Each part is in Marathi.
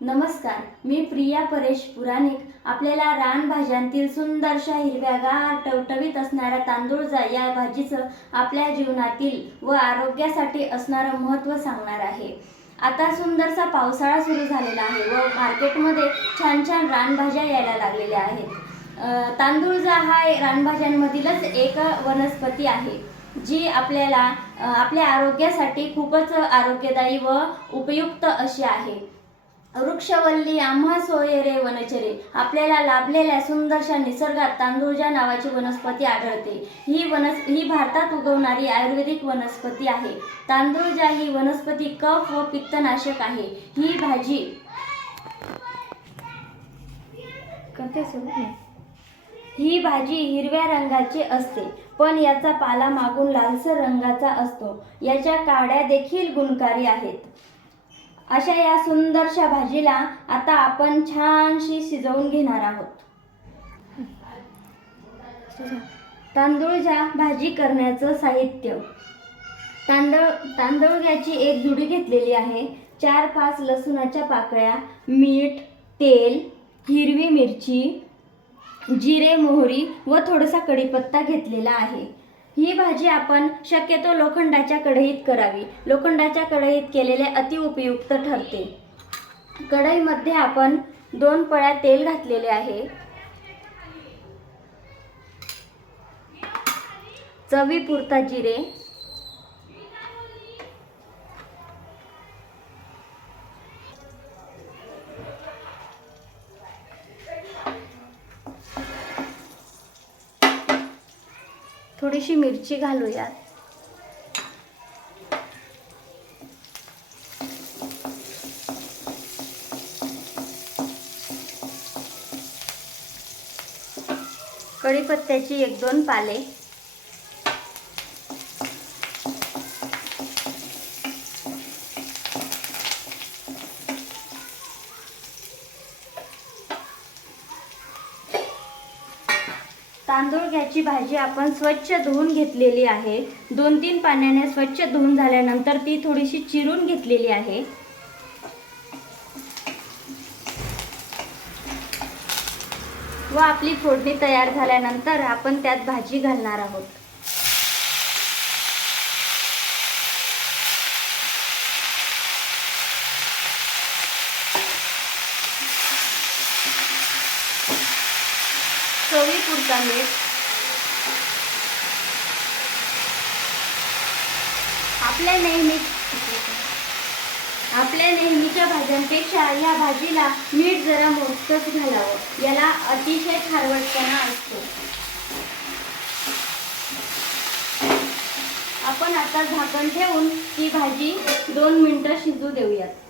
नमस्कार मी प्रिया परेश पुराणिक. आपल्याला रानभाज्यांतील सुंदरशा हिरव्यागार टवटवीत असणाऱ्या तांदूळजा या भाजीचं आपल्या जीवनातील व आरोग्यासाठी असणारं महत्त्व सांगणार आहे. आता सुंदरसा पावसाळा सुरू झालेला आहे व मार्केटमध्ये छान छान रानभाज्या यायला लागलेल्या आहेत. तांदूळजा हा रानभाज्यांमधीलच एक वनस्पती आहे जी आपल्याला आपल्या आरोग्यासाठी खूपच आरोग्यदायी व उपयुक्त अशी आहे. वृक्षवल्ली आम्हा सोये रे वनचरे. आपल्याला लाभलेल्या सुंदरशा निसर्गात तांदूळजा नावाची वनस्पती आढळते. ही वनस ही भारतात उगवणारी आयुर्वेदिक वनस्पती आहे. तांदूळजा ही वनस्पती कफ व पित्तनाशक आहे. ही भाजी ही भाजी हिरव्या रंगाची असते पण याचा पाला मागून लालसर रंगाचा असतो. याच्या काड्या देखील गुणकारी आहेत. अशा या सुंदरशा भाजीला आता आपण छानशी शिजवून घेणार आहोत. तांदूळच्या भाजी करण्याचं साहित्य. तांदळ तांदूळग्याची एक जुडी घेतलेली आहे. चार पाच लसूणाच्या पाकळ्या मीठ तेल हिरवी मिरची जिरे मोहरी व थोडासा कढीपत्ता घेतलेला आहे. ही भाजी आपण शक्यतो लोखंडाच्या कढईत करावी. लोखंडाच्या कढईत केलेले अतिउपयुक्त ठरते. कढईमध्ये आपण दोन पळ्या तेल घातलेले आहे. चवीपुरता जिरे थोडीशी मिरची घालूयात. कढीपत्त्याची एक दोन पाले. तांदूळ घ्याची भाजी आपण स्वच्छ धुवून घेतलेली आहे. दोन तीन पाण्याने स्वच्छ धुवून झाल्यानंतर ती थोडीशी चिरून घेतलेली आहे. व आपली फोडणी तयार झाल्यानंतर आपण त्यात भाजी घालणार आहोत. चवीपुरता मीठ आपल्या नेहमी आपल्या नेहमीच्या भाज्यांपेक्षा या भाजीला मीठ जरा मोठच घालावं. याला अतिशय खारवटपणा असतो. आपण आता झाकण ठेवून ती भाजी दोन मिनिटं शिजू देऊयात.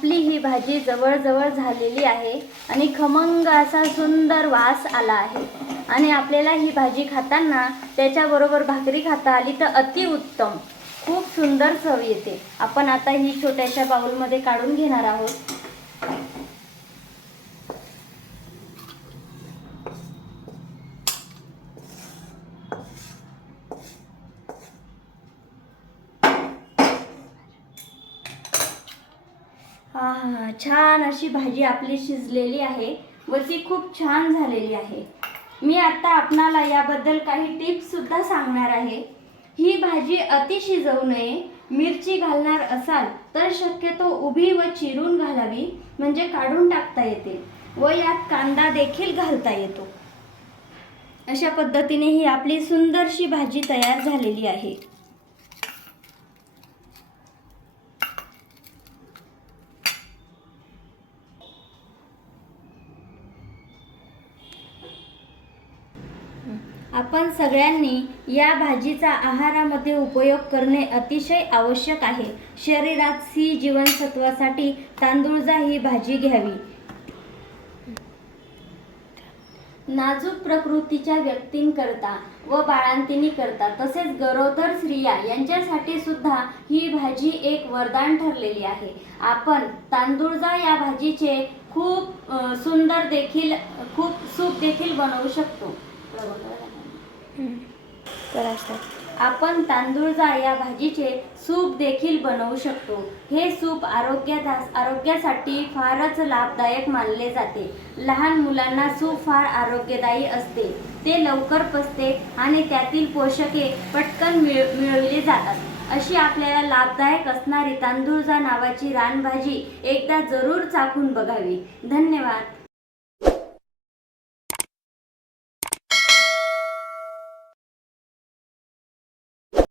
आपली ही भाजी जवळजवळ झालेली आहे आणि खमंग असा सुंदर वास आला आहे. आणि आपल्याला ही भाजी खाताना त्याच्याबरोबर भाकरी खाता आली तर अतिउत्तम खूप सुंदर चव येते. आपण आता ही छोट्याशा बाउलमध्ये काढून घेणार आहोत. हा हा छान अशी भाजी आपली शिजलेली आहे. व ती खूप छान झालेली आहे. मी आता आपणाला याबद्दल काही टिप्ससुद्धा सांगणार आहे. ही भाजी अति शिजवू नये. मिरची घालणार असाल तर शक्यतो उभी व चिरून घालावी म्हणजे काढून टाकता येते व यात कांदा देखील घालता येतो. अशा पद्धतीने ही आपली सुंदरशी भाजी तयार झालेली आहे. आपण सगळ्यांनी या भाजीचा आहारामध्ये उपयोग करणे अतिशय आवश्यक आहे. शरीरात सी जीवनसत्वासाठी तांदूळजा ही भाजी घ्यावी. नाजूक प्रकृतीच्या व्यक्तींकरता व बाळांतिनीकरता तसेच गरोदर स्त्रिया यांच्यासाठी सुद्धा ही भाजी एक वरदान ठरलेली आहे. आपण तांदूळजा या भाजीचे खूप सुंदर देखील खूप सूप देखील बनवू शकतो. तर असतात आपण तांदूळजा या भाजीचे सूप देखील बनवू शकतो. हे सूप आरोग्यादा आरोग्यासाठी फारच लाभदायक मानले जाते. लहान मुलांना सूप फार आरोग्यदायी असते. ते लवकर पचते आणि त्यातील पोषके पटकन मिळ मिळवली जातात. अशी आपल्याला लाभदायक असणारी तांदूळजा नावाची रानभाजी एकदा जरूर चाखून बघावी. धन्यवाद.